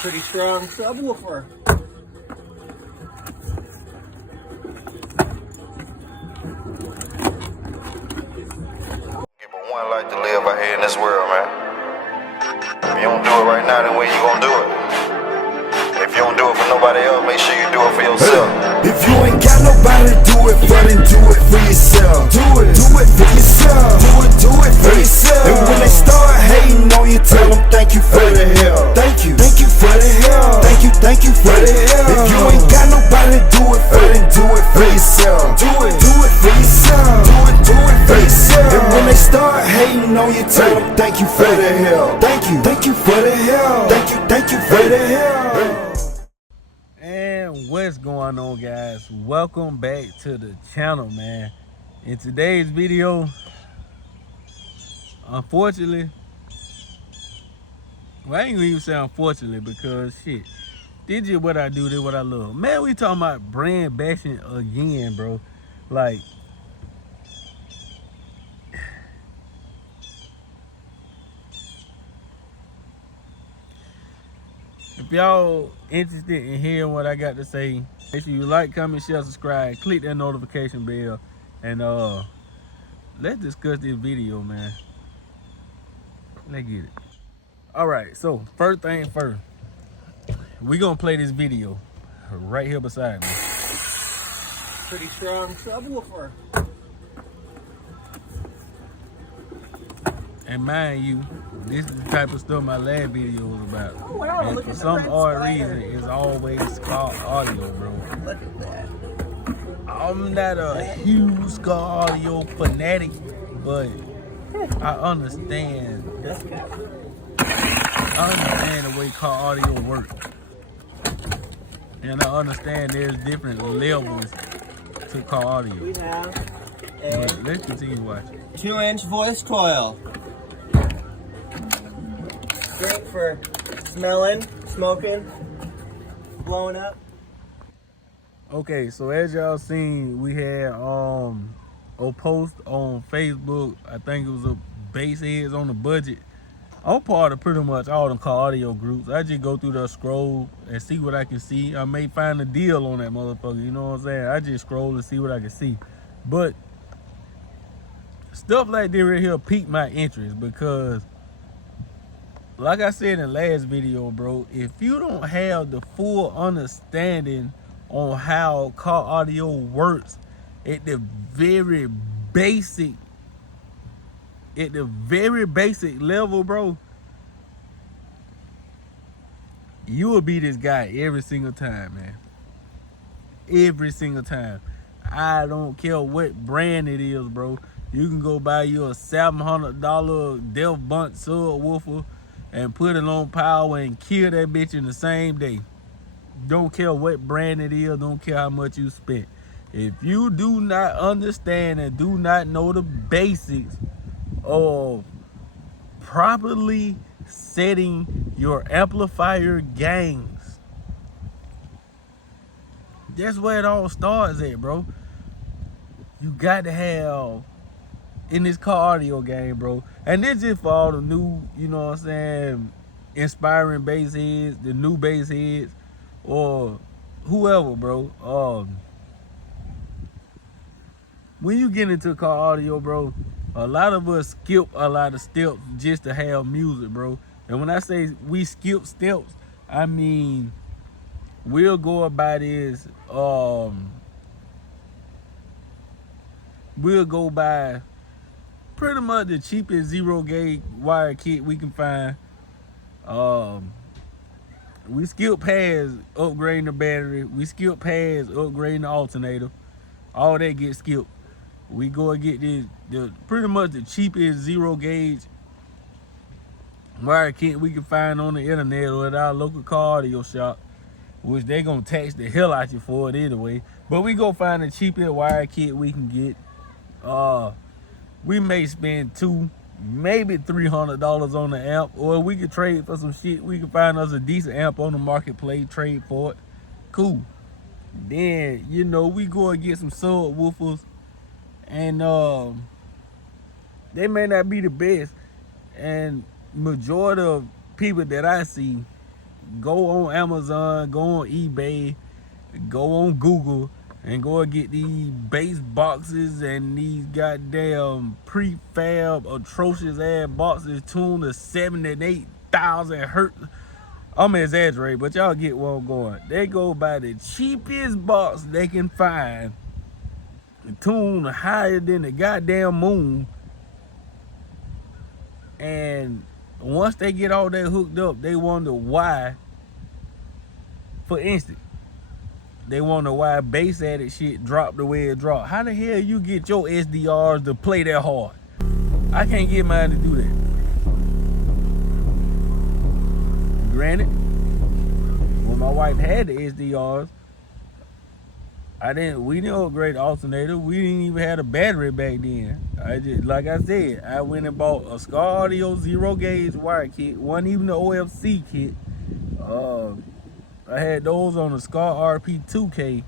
Pretty strong subwoofer. But one life to live out here in this world, man. If you don't do it right now, then when you gonna do it? If you don't do it for nobody else, make sure you do it for yourself. If you ain't got nobody to do it for, then do it for yourself. Do it for yourself. Do it for yourself. And when they start hating on you, tell them thank you for the help. Thank you for the help. Thank you for the help. If you ain't got nobody to do it for, then do it for yourself. Do it for yourself. Do it for yourself. And when they start hating on you, tell them thank you for the help. Thank you for the help. Thank you for the help. And what's going on, guys? Welcome back to the channel, man. In today's video, unfortunately, well, I ain't gonna even say unfortunately, because shit, this is what I do, this is what I love. Man, we talking about brand bashing again, bro. Like, if y'all interested in hearing what I got to say, make sure you like, comment, share, subscribe, click that notification bell, and let's discuss this video, man. Let's get it. All right, so first thing first, we gonna play this video right here beside me. Pretty strong subwoofer. And mind you, this is the type of stuff my last video was about. Oh wow, and look for at the some red odd spider. reason, it's always called audio, bro. Look at that. I'm not a huge Scar Audio fanatic, but I understand. I understand the way car audio works, and I understand there's different levels to car audio. We have But a let's continue watching. 2-inch voice coil. Great for smelling, smoking, blowing up. Okay, so as y'all seen, we had a post on Facebook. I think it was a bass heads on the budget. I'm part of pretty much all them car audio groups. I just go through the scroll and see what I can see. I may find a deal on that motherfucker, you know what I'm saying? I just scroll and see what I can see. But stuff like this right here piqued my interest because, like I said in the last video, bro, if you don't have the full understanding on how car audio works at the very basic level, bro, you will be this guy every single time, man. Every single time. I don't care what brand it is, bro. You can go buy you a $700 Def Bunt subwoofer and put it on power and kill that bitch in the same day. Don't care what brand it is, don't care how much you spent. If you do not understand and do not know the basics of properly setting your amplifier gains, that's where it all starts at, bro. You got to have in this car audio game, bro. And this is for all the new, you know what I'm saying, inspiring bass heads, the new bass heads, or whoever, bro. When you get into car audio, bro, a lot of us skip a lot of steps just to have music, bro. And when I say we skip steps, I mean we'll go about this, we'll go by pretty much the cheapest 0-gauge wire kit we can find. We skip past upgrading the battery. We skip past upgrading the alternator. All that gets skipped. We go and get the pretty much the cheapest 0-gauge wire kit we can find on the internet or at our local car audio shop, which they gonna tax the hell out you for it either way. But we go find the cheapest wire kit we can get. We may spend $200, maybe $300 on the amp, or we could trade for some shit. We can find us a decent amp on the marketplace, trade for it. Cool. Then, you know, we go and get some subwoofers, and they may not be the best. And majority of people that I see, go on Amazon, go on eBay, go on Google, and go and get these bass boxes and these goddamn prefab atrocious ass boxes tuned to 7,000 and 8,000 hertz. I'm exaggerating, but y'all get where I'm going. They go by the cheapest box they can find, tuned higher than the goddamn moon. And once they get all that hooked up, they wonder why. For instance, they wonder why bass addict shit dropped the way it dropped. How the hell you get your SDRs to play that hard? I can't get mine to do that. Granted, when my wife had the SDRs, we didn't upgrade the alternator. We didn't even have a battery back then. Like I said, I went and bought a Scar Audio 0 gauge wire kit, wasn't even the OFC kit. I had those on the Scar RP2K,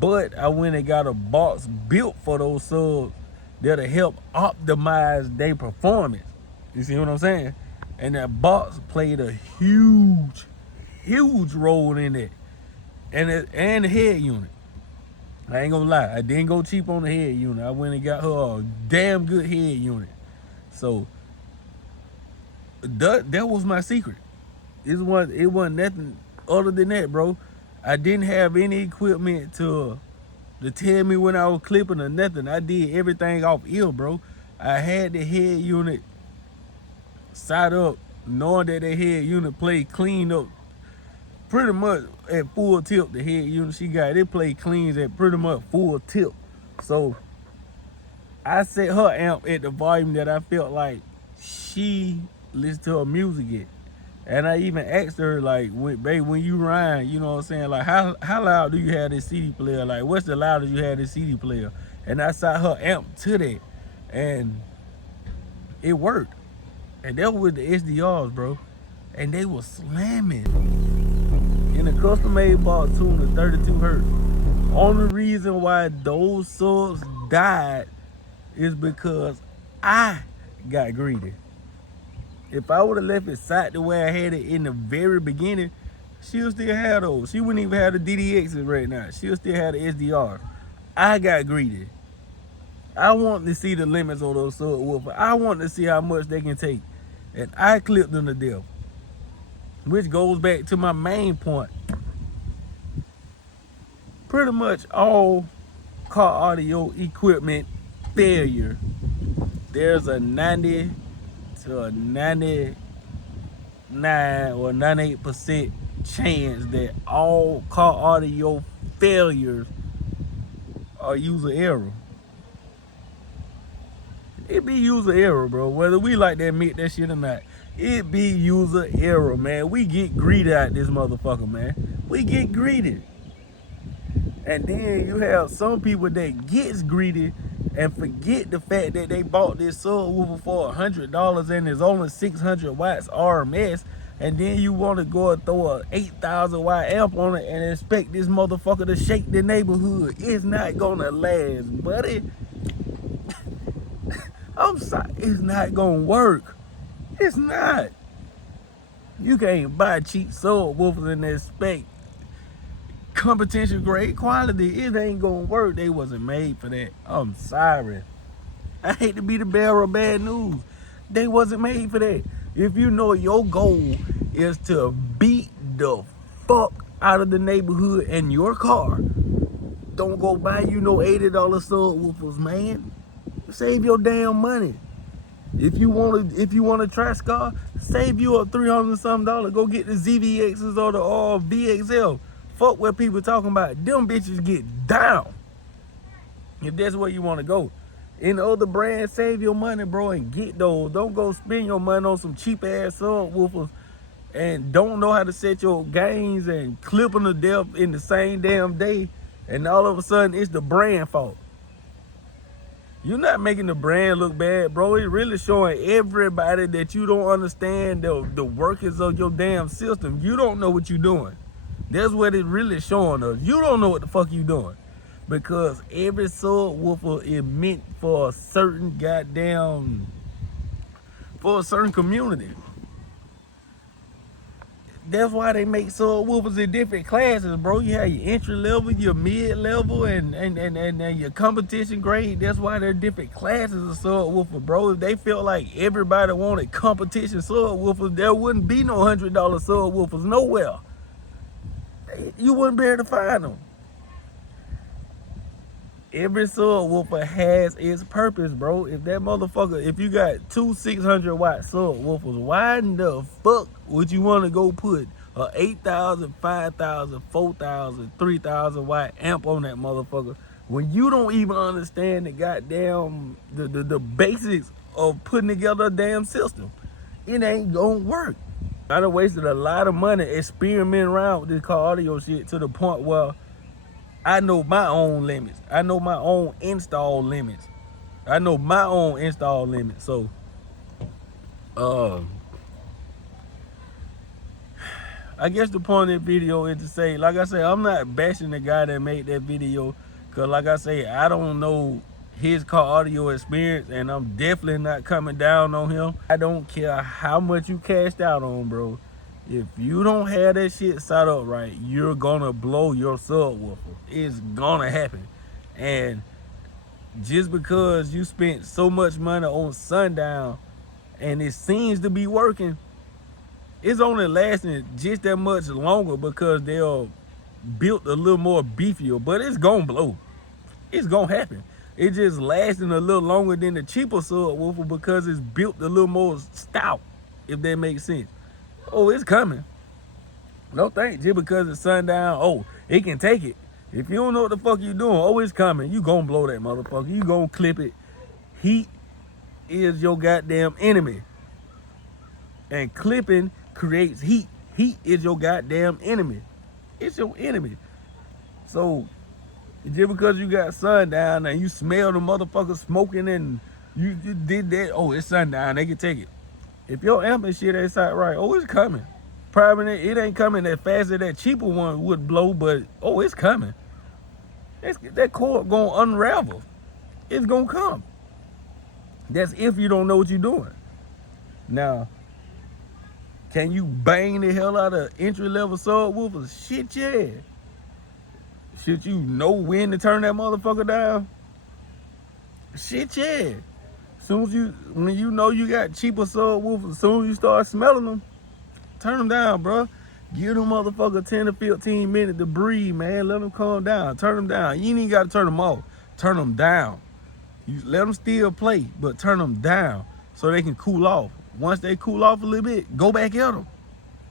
but I went and got a box built for those subs that'll help optimize their performance. You see what I'm saying? And that box played a huge role in it. And the head unit. I ain't gonna lie, I didn't go cheap on the head unit. I went and got her a damn good head unit. So that was my secret. It wasn't nothing other than that, bro. I didn't have any equipment to tell me when I was clipping or nothing. I did everything off ear, bro. I had the head unit side up, knowing that the head unit played clean up pretty much at full tilt. The head unit she got, it played cleans at pretty much full tilt. So I set her amp at the volume that I felt like she listened to her music at. And I even asked her, like, babe, when you rhyme, you know what I'm saying? Like, how loud do you have this CD player? Like, what's the loudest you have this CD player? And I set her amp to that. And it worked. And that was with the SDRs, bro. And they were slamming. In a custom-made box tuned to 32 hertz. Only reason why those subs died is because I got greedy. If I would have left it side the way I had it in the very beginning, she'll still have those. She wouldn't even have the DDXs right now. She'll still have the SDRs. I got greedy. I want to see the limits of those subwoofers. I want to see how much they can take. And I clipped them to death. Which goes back to my main point. Pretty much all car audio equipment failure, there's a 90 to a 99 or 98% chance that all car audio failures are user error. It be user error, bro. Whether we like to admit that shit or not, it be user error, man. We get greedy out this motherfucker, man. We get greedy. And then you have some people that gets greedy and forget the fact that they bought this subwoofer for $100 and it's only 600 watts RMS, and then you want to go and throw a 8,000 watt amp on it and expect this motherfucker to shake the neighborhood. It's not gonna last, buddy. I'm sorry, it's not gonna work. It's not. You can't buy cheap subwoofers and expect competition grade quality. It ain't gonna work. They wasn't made for that. I'm sorry. I hate to be the bearer of bad news. They wasn't made for that. If you know your goal is to beat the fuck out of the neighborhood and your car, don't go buy you no $80 subwoofers, man. Save your damn money. If you wanna try Scar, save you up $300 and something. Go get the ZVXs or the VXL. Fuck what people talking about. Them bitches get down. If that's where you want to go. In other brands, save your money, bro, and get those. Don't go spend your money on some cheap ass subwoofers and don't know how to set your gains and clip them to death in the same damn day. And all of a sudden, it's the brand fault. You're not making the brand look bad, bro. It's really showing everybody that you don't understand the workings of your damn system. You don't know what you're doing. That's what it's really showing us. You don't know what the fuck you doing. Because every subwoofer is meant for a certain for a certain community. That's why they make subwoofers in different classes, bro. You have your entry level, your mid level, and your competition grade. That's why they're different classes of subwoofer, bro. If they felt like everybody wanted competition subwoofers, there wouldn't be no $100 subwoofers nowhere. You wouldn't be able to find them. Every subwoofer has its purpose, bro. If that motherfucker, if you got two 600-watt subwoofers, why in the fuck would you want to go put a 8,000, 5,000, 4,000, 3,000 watt amp on that motherfucker when you don't even understand the goddamn the basics of putting together a damn system? It ain't gonna work. I done wasted a lot of money experimenting around with this car audio shit to the point where I know my own limits. I know my own install limits. So, I guess the point of the video is to say, like I say, I'm not bashing the guy that made that video. Because like I say, I don't know his car audio experience. And I'm definitely not coming down on him. I don't care how much you cashed out on, bro. If you don't have that shit set up right, you're gonna blow your subwoofer. It's gonna happen. And just because you spent so much money on Sundown and it seems to be working, it's only lasting just that much longer because they're built a little more beefier, but it's gonna blow. It's gonna happen. It's just lasting a little longer than the cheaper subwoofer because it's built a little more stout, if that makes sense. Oh, it's coming. Don't think just because it's Sundown, oh, it can take it. If you don't know what the fuck you doing, oh, it's coming. You gonna blow that motherfucker. You gonna clip it. Heat is your goddamn enemy. And clipping creates heat. Heat is your goddamn enemy. It's your enemy. So, just because you got Sundown and you smell the motherfucker smoking and you did that, oh, it's Sundown, they can take it. If your amp and shit ain't set right, oh, it's coming. Probably it ain't coming that fast as that cheaper one would blow, but oh, it's coming. That cord gonna unravel. It's gonna come. That's if you don't know what you're doing. Now, can you bang the hell out of entry-level subwoofers? Shit, yeah. Should you know when to turn that motherfucker down? Shit, yeah. When you know you got cheaper subwoofers, as soon as you start smelling them, turn them down, bro. Give them motherfucker 10 to 15 minutes to breathe, man. Let them calm down. Turn them down. You ain't even got to turn them off. Turn them down. You let them still play, but turn them down so they can cool off. Once they cool off a little bit, go back at them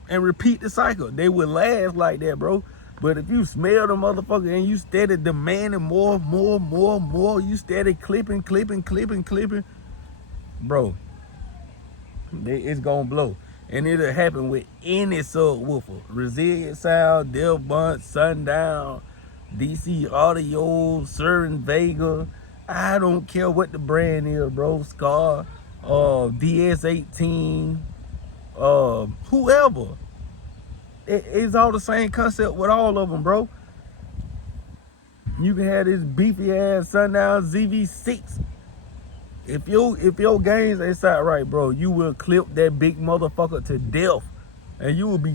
and repeat the cycle. They would last like that, bro. But if you smell the motherfucker and you steady demanding more, you steady clipping, bro, it's gonna blow. And it'll happen with any subwoofer. Resilient Sound, Del Bunt, Sundown, DC Audio, Surin Vega. I don't care what the brand is, bro. Scar, DS18, whoever. It's all the same concept with all of them, bro. You can have this beefy ass Sundown ZV6. If your gains ain't set right, bro, you will clip that big motherfucker to death, and you'll be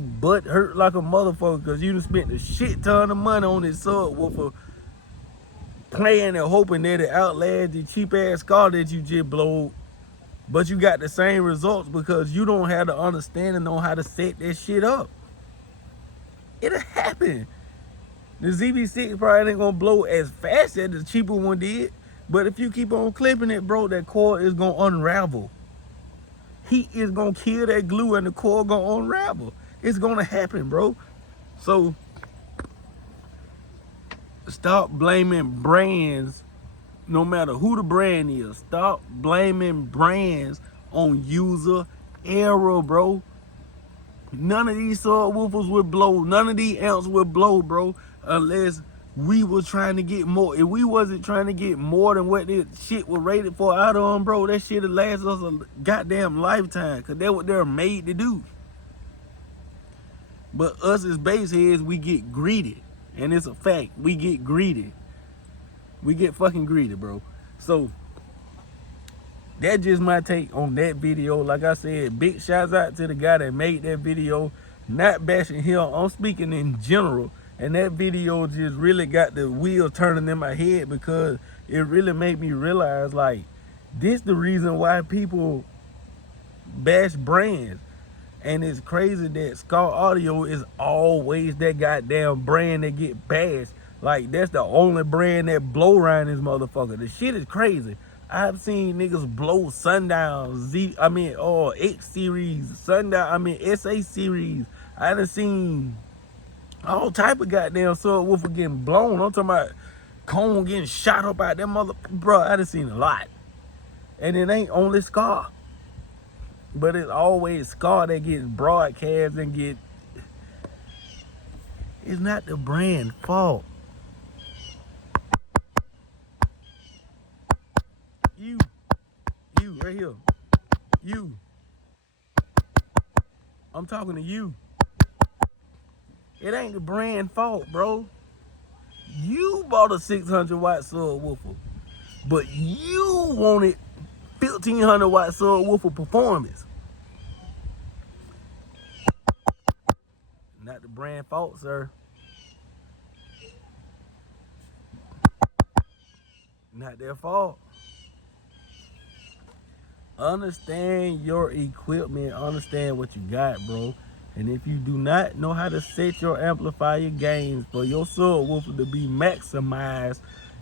butt hurt like a motherfucker because you done spent a shit ton of money on this subwoofer, playing and hoping that it outlasts the cheap ass Scar that you just blowed, but you got the same results because you don't have the understanding on how to set that shit up. It'll happen. The ZV6 probably ain't gonna blow as fast as the cheaper one did. But if you keep on clipping it, bro, that cord is gonna unravel. Heat is gonna kill that glue and the cord gonna unravel. It's gonna happen, bro. So stop blaming brands, no matter who the brand is. Stop blaming brands on user error, bro. None of these subwoofers would blow. None of these amps would blow, bro, unless we was trying to get more. If we wasn't trying to get more than what this shit was rated for out on, bro, that shit'll last us a goddamn lifetime, because that's what they're made to do. But us as bass heads, we get greedy. And it's a fact. We get greedy. We get fucking greedy, bro. So, That's just my take on that video. Like I said, big shouts out to the guy that made that video. Not bashing him, I'm speaking in general. And that video just really got the wheels turning in my head, because it really made me realize, like, this the reason why people bash brands. And it's crazy that Scar Audio is always that goddamn brand that get bashed. Like, that's the only brand that blow around this motherfucker. The shit is crazy. I've seen niggas blow Sundown, X series, Sundown, SA series. I done seen all type of goddamn subwoofer getting blown. I'm talking about cone getting shot up out that mother. Bro, I done seen a lot. And it ain't only Scar, but it's always Scar that gets broadcast and get. It's not the brand fault. You right here. You. I'm talking to you. It ain't the brand fault, bro. You bought a 600 watt subwoofer, but you wanted 1500 watt subwoofer performance. Not the brand fault, sir. Not their fault. Understand your equipment. Understand what you got, bro. And if you do not know how to set your amplifier gains for your subwoofer to be maximized,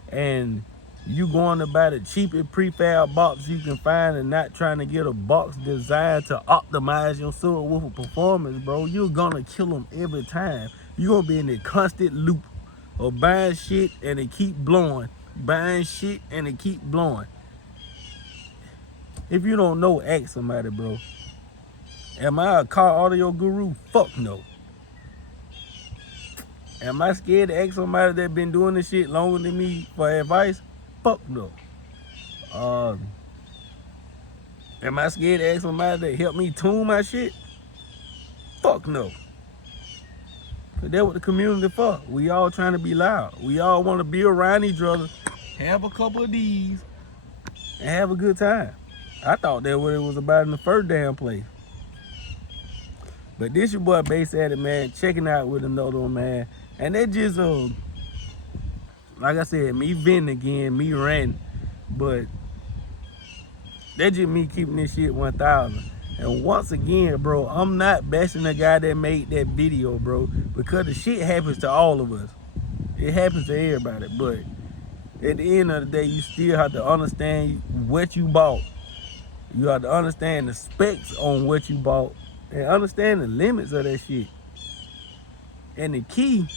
and you going to buy the cheapest prefab box you can find and not trying to get a box designed to optimize your subwoofer performance, bro, you're gonna kill them every time. You're gonna be in a constant loop of buying shit and it keep blowing. Buying shit and it keep blowing. If you don't know, ask somebody, bro. Am I a car audio guru? Fuck no. Am I scared to ask somebody that been doing this shit longer than me for advice? Fuck no. Am I scared to ask somebody to help me tune my shit? Fuck no. But that's what the community for. We all trying to be loud. We all want to be around each other, have a couple of these, and have a good time. I thought that's what it was about in the first damn place. But this your boy Bass Addict, man, checking out with another one, man. And that just, like I said, me venting again, me ranting. But that just me keeping this shit 1000. And once again, bro, I'm not bashing the guy that made that video, bro, because the shit happens to all of us. It happens to everybody. But at the end of the day, you still have to understand what you bought. You have to understand the specs on what you bought and understand the limits of that shit. And the key,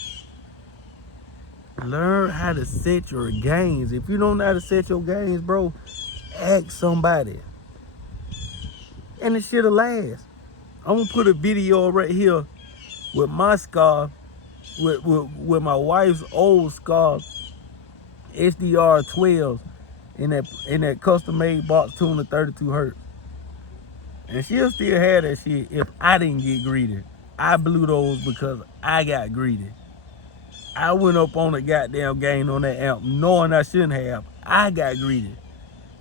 learn how to set your gains. If you don't know how to set your gains, bro, ask somebody. And the shit'll last. I'm gonna put a video right here with my scar, with my wife's old scar, SDR 12, in that custom made box tune of 32 hertz. And she'll still have that shit if I didn't get greedy. I blew those because I got greedy. I went up on a goddamn gain on that amp knowing I shouldn't have. I got greedy.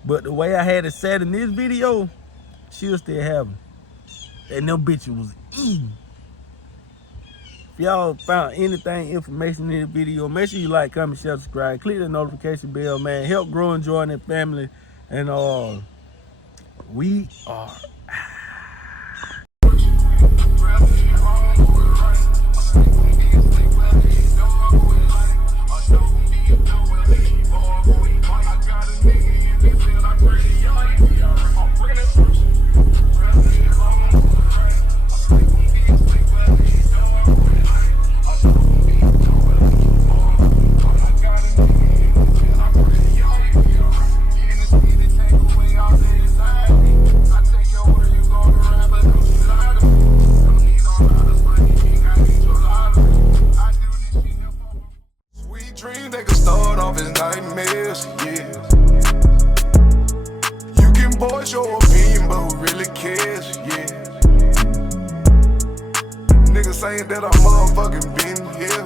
But the way I had it set in this video, she'll still have them. And them bitches was eating. If y'all found anything, information in the video, make sure you like, comment, share, subscribe. Click the notification bell, man. Help grow and join the family. And we are your opinion, but who really cares, yeah. Niggas saying that I motherfucking been here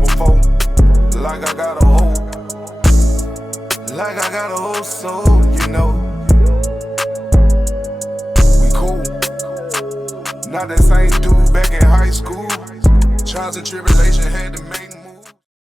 before. Like I got a whole soul, you know. Not that same dude back in high school. Trials and tribulation had to make